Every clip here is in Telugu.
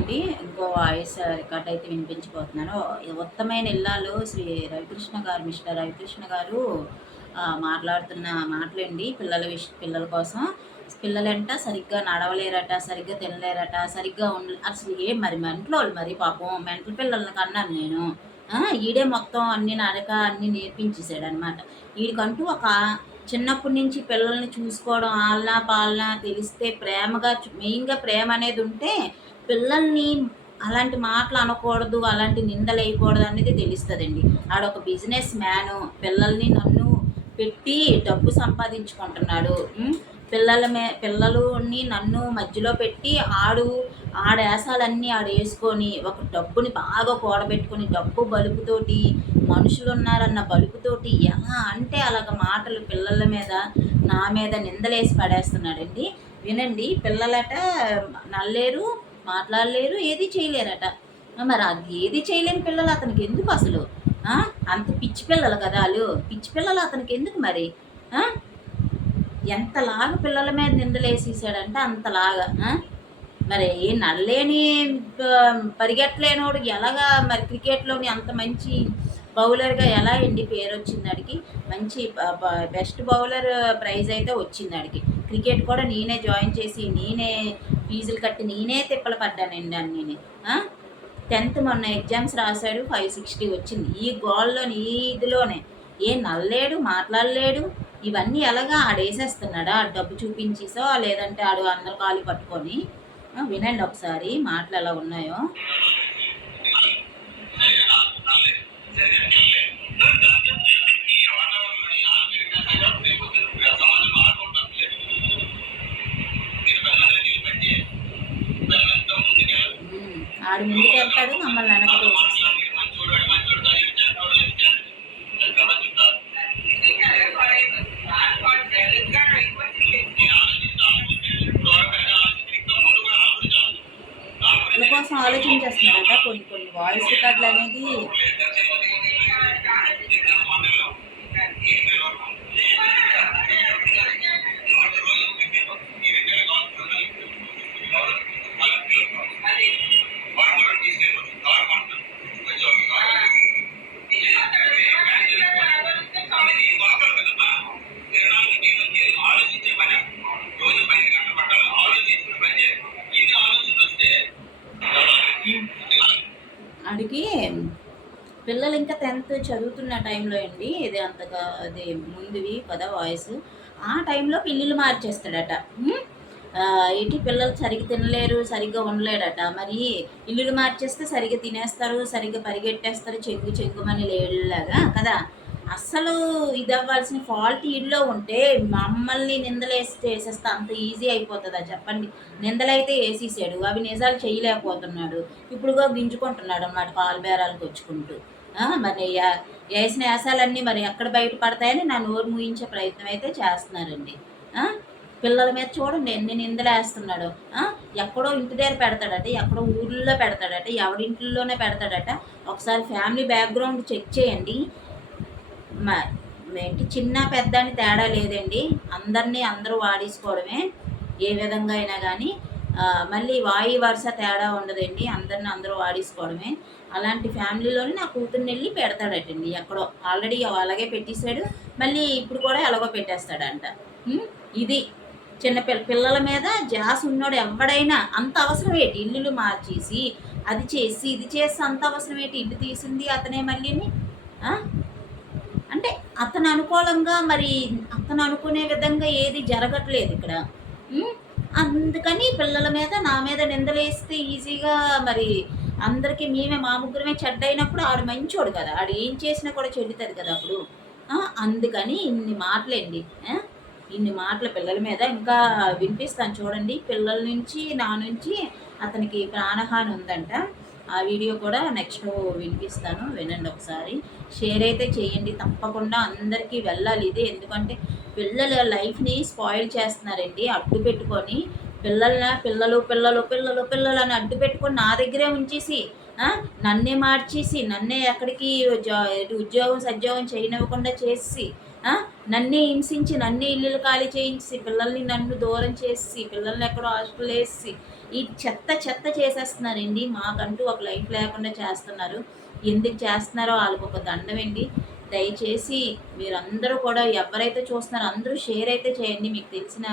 అండి ఇంకో వాయిస్ రికార్డ్ అయితే వినిపించిపోతున్నాను ఉత్తమైన ఇల్లాలు శ్రీ రవికృష్ణ గారు మిస్టర్ రవికృష్ణ గారు మాట్లాడుతున్న మాటలండి. పిల్లల విష పిల్లల కోసం. పిల్లలంట సరిగ్గా నడవలేరట సరిగ్గా తినలేరట సరిగ్గా ఉండ అసలు ఏం మరి మెంట్లో వాళ్ళు మరి పాపం. మెంటల్ పిల్లల్ని కన్నాను నేను. ఈడే మొత్తం అన్ని నడక అన్ని నేర్పించేసాడు అనమాట వీడికంటూ ఒక చిన్నప్పటి నుంచి పిల్లల్ని చూసుకోవడం ఆలనా పాలనా తెలిస్తే ప్రేమగా మెయిన్గా ప్రేమ అనేది ఉంటే పిల్లల్ని అలాంటి మాటలు అనకూడదు అలాంటి నిందలు వేయకూడదు అనేది తెలుస్తుందండి. ఆడొక బిజినెస్ మ్యాను పిల్లల్ని నన్ను పెట్టి డబ్బు సంపాదించుకుంటున్నాడు. పిల్లల మే పిల్లలని నన్ను మధ్యలో పెట్టి ఆడు ఆడేసాలన్నీ ఆడేసుకొని వేసుకొని ఒక డబ్బుని బాగా కూడబెట్టుకొని డబ్బు బలుపుతోటి మనుషులు ఉన్నారన్న బలుపుతోటి ఎలా అంటే అలాగ మాటలు పిల్లల మీద నా మీద నిందలేసి పడేస్తున్నాడండి. వినండి పిల్లలట నల్లేరు మాట్లాడలేరు ఏది చేయలేరట. మరి అది ఏది చేయలేని పిల్లలు అతనికి ఎందుకు అసలు? అంత పిచ్చి పిల్లలు కదా వాళ్ళు. పిచ్చి పిల్లలు అతనికి ఎందుకు మరి? ఎంతలాగా పిల్లల మీద నిందలేసేసాడంటే అంతలాగా మరి నల్లేని పరిగెట్టలేనోడు ఎలాగా మరి క్రికెట్లోని అంత మంచి బౌలర్గా ఎలా ఎండి పేరు వచ్చింది ఆడికి? మంచి బెస్ట్ బౌలర్ ప్రైజ్ అయితే వచ్చింది ఆడికి. క్రికెట్ కూడా నేనే జాయిన్ చేసి నేనే ఫీజులు కట్టి నేనే తిప్పలు పడ్డానండి అన్నీ టెన్త్ మొన్న ఎగ్జామ్స్ రాశాడు ఫైవ్ సిక్స్టీ వచ్చింది. ఈ గోల్లోని ఈ ఇదిలోనే ఏ నల్లేడు మాట్లాడలేడు ఇవన్నీ ఎలాగా ఆడేసేస్తున్నాడా? ఆడు డబ్బు చూపించేసో లేదంటే ఆడు అందరు కాలు పట్టుకొని? వినండి ఒకసారి మాటలు ఎలా ఉన్నాయో. ఆడు ముందుకు వెళ్తాడు మమ్మల్ని వెనక్కి కోసం ఆలోచించేస్తున్నారట. కొన్ని కొన్ని వాయిస్ రికార్డులు అనేది పిల్లలు ఇంకా టెన్త్ చదువుతున్న టైంలో అండి ఇది అంతగా అది ముందువి కదా వాయిస్. ఆ టైంలో పిల్లులు మార్చేస్తాడట. ఏంటి పిల్లలు సరిగ్గా తినలేరు సరిగ్గా ఉండలేడట. మరి ఇల్లులు మార్చేస్తే సరిగ్గా తినేస్తారు సరిగ్గా పరిగెట్టేస్తారు చెంగు చెంగుమని లేళ్ళలాగా కదా. అస్సలు ఇది అవ్వాల్సిన ఫాల్ట్ ఇల్లు ఉంటే మమ్మల్ని నిందలేసి చేసేస్తే అంత ఈజీ అయిపోతుందా చెప్పండి. నిందలైతే వేసేసాడు అవి నిజాలు చేయలేకపోతున్నాడు. ఇప్పుడుగా గింజుకుంటున్నాడు అన్నమాట పాలు బేరాలకు వచ్చుకుంటూ మరి యా- వేసిన వేసాలన్నీ మరి ఎక్కడ బయటపడతాయని నా నోరు మూయించే ప్రయత్నం అయితే చేస్తున్నారండి. పిల్లల మీద చూడండి ఎన్ని నిందలు వేస్తున్నాడు. ఎక్కడో ఇంటి దగ్గర పెడతాడట ఎక్కడో ఊర్లో పెడతాడట ఎవడింట్లోనే పెడతాడట. ఒకసారి ఫ్యామిలీ బ్యాక్గ్రౌండ్ చెక్ చేయండి. మా ఏంటి చిన్న పెద్ద అని తేడా లేదండి. అందరినీ అందరూ వాడేసుకోవడమే ఏ విధంగా అయినా కానీ మళ్ళీ వాయి వరుస తేడా ఉండదండి. అందరిని అందరూ వాడేసుకోవడమే. అలాంటి ఫ్యామిలీలోనే నా కూతుర్ని వెళ్ళి పెడతాడటండి. ఎక్కడో ఆల్రెడీ అలాగే పెట్టేశాడు. మళ్ళీ ఇప్పుడు కూడా ఎలాగో పెట్టేస్తాడంట. ఇది చిన్న పిల్ల పిల్లల మీద జాస్ ఉన్నోడు ఎవడైనా అంత అవసరం ఏంటి? ఇల్లులు మార్చేసి అది చేసి ఇది చేసి అంత అవసరం ఏంటి? ఇల్లు తీసింది అతనే మళ్ళీని? అంటే అతను అనుకూలంగా మరి అతను అనుకునే విధంగా ఏది జరగట్లేదు ఇక్కడ. అందుకని పిల్లల మీద నా మీద నిందలేస్తే ఈజీగా మరి అందరికీ మేమే మా ముగ్గురమే చెడ్డైనప్పుడు ఆడు మంచోడు కదా. ఆడు ఏం చేసినా కూడా చెల్లుతుంది కదా అప్పుడు. అందుకని ఇన్ని మాటలండి. ఇన్ని మాటలు పిల్లల మీద. ఇంకా వినిపిస్తాను చూడండి. పిల్లల నుంచి నా నుంచి అతనికి ప్రాణహాని ఉందంట. ఆ వీడియో కూడా నెక్స్ట్ వినిపిస్తాను వినండి ఒకసారి. షేర్ అయితే చేయండి తప్పకుండా అందరికీ వెళ్ళాలి ఇది. ఎందుకంటే పిల్లల లైఫ్ని స్పాయిల్ చేస్తున్నారండి అడ్డు పెట్టుకొని. పిల్లల పిల్లలు పిల్లలు పిల్లలు పిల్లలు అని అడ్డు పెట్టుకొని నా దగ్గరే ఉంచేసి నన్నే మార్చేసి నన్నే ఎక్కడికి ఉద్యోగం సద్యోగం చేయనివ్వకుండా చేసి నన్నే హింసించి నన్నే ఇల్లులు ఖాళీ చేయించి పిల్లల్ని నన్ను దూరం చేసి పిల్లల్ని ఎక్కడో హాస్టల్ వేసి ఈ చెత్త చెత్త చేసేస్తున్నారండి. మాకంటూ ఒక లైఫ్ లేకుండా చేస్తున్నారు. ఎందుకు చేస్తున్నారో వాళ్ళకు ఒక దండం అండి. దయచేసి మీరందరూ కూడా ఎవరైతే చూస్తున్నారో అందరూ షేర్ అయితే చేయండి. మీకు తెలిసిన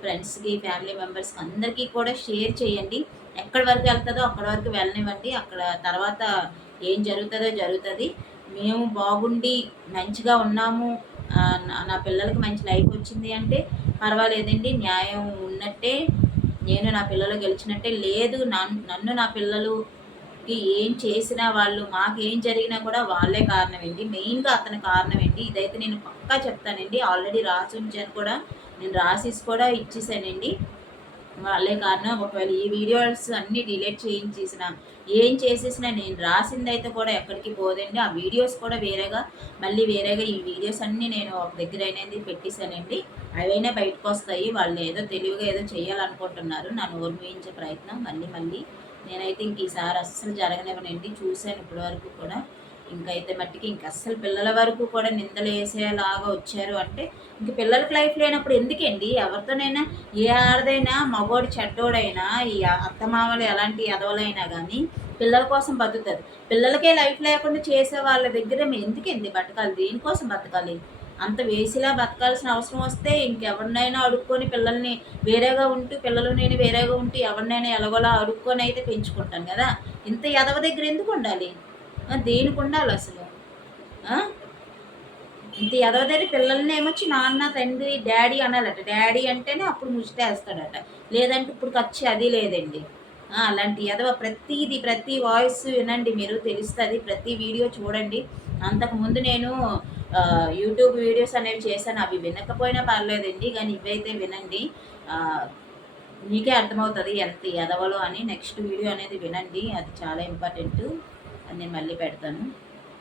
ఫ్రెండ్స్కి ఫ్యామిలీ మెంబర్స్కి అందరికీ కూడా షేర్ చేయండి. ఎక్కడి వరకు వెళ్తుందో అక్కడి వరకు వెళ్ళనివ్వండి. అక్కడ తర్వాత ఏం జరుగుతుందో జరుగుతుంది. మేము బాగుండి మంచిగా ఉన్నాము. నా- పిల్లలకి మంచి లైఫ్ వచ్చింది అంటే పర్వాలేదండి. న్యాయం ఉన్నట్టే నేను నా పిల్లలు గెలిచినట్టే. లేదు నన్ను నా పిల్లలుకి ఏం చేసినా వాళ్ళు మాకు ఏం జరిగినా కూడా వాళ్ళే కారణం ఏంటి మెయిన్గా అతని కారణం ఏంటి ఇదైతే నేను పక్కా చెప్తానండి. ఆల్రెడీ రాసి ఉంచాను కూడా. నేను రాసిస్ కూడా ఇచ్చేసానండి. వాళ్ళే కారణం. ఒకవేళ ఈ వీడియోస్ అన్నీ డిలీట్ చేయించేసిన ఏం చేసేసినా నేను రాసింది అయితే కూడా ఎక్కడికి పోదండి. ఆ వీడియోస్ కూడా వేరేగా మళ్ళీ వేరేగా ఈ వీడియోస్ అన్నీ నేను ఒక దగ్గర అనేది పెట్టేశానండి. అవైనా బయటకు వస్తాయి వాళ్ళు ఏదో తెలివిగా ఏదో చేయాలనుకుంటున్నారు. నన్ను ఓర్మించే ప్రయత్నం. మళ్ళీ మళ్ళీ నేనైతే ఇంక ఈసారి అస్సలు జరగనివ్వనండి. చూశాను ఇప్పటి వరకు కూడా. ఇంకైతే మట్టికి ఇంక అస్సలు పిల్లల వరకు కూడా నిందలు వేసేలాగా వచ్చారు. అంటే ఇంక పిల్లలకి లైఫ్ లేనప్పుడు ఎందుకండి? ఎవరితోనైనా ఏ ఆడదైనా మగోడు చెడ్డోడైనా ఈ అత్తమామలు ఎలాంటి ఎదవలైనా కానీ పిల్లల కోసం బతుకుతుంది పిల్లలకే లైఫ్ లేకుండా చేసే వాళ్ళ దగ్గర ఎందుకండి బతకాలి? దేనికోసం బతకాలి? అంత వేసిలా బతకాల్సిన అవసరం వస్తే ఇంకెవరినైనా అడుక్కొని పిల్లల్ని వేరేగా ఉంటూ పిల్లలు నేను వేరేగా ఉంటూ ఎవరినైనా ఎలాగోలా అడుక్కొని అయితే పెంచుకుంటాను కదా. ఇంత ఎదవ దగ్గర ఎందుకు ఉండాలి? దేనికి ఉండాలి అసలు? ఇంత ఎదవ పిల్లల్ని ఏమొచ్చి నాన్న తండ్రి డాడీ అనాలట. డాడీ అంటేనే అప్పుడు ముష్టేస్తాడట లేదంటే ఇప్పుడు ఖర్చు అది లేదండి. అలాంటి ఎదవ ప్రతిది ప్రతి వాయిస్ వినండి మీరు తెలుస్తుంది. ప్రతి వీడియో చూడండి. అంతకుముందు నేను యూట్యూబ్ వీడియోస్ అనేవి చేశాను. అవి వినకపోయినా పర్లేదండి. కానీ ఇవైతే వినండి. మీకే అర్థమవుతుంది ఎంత ఎదవలో అని. నెక్స్ట్ వీడియో అనేది వినండి. అది చాలా ఇంపార్టెంట్. అన్నీ మళ్ళీ పెడతాను.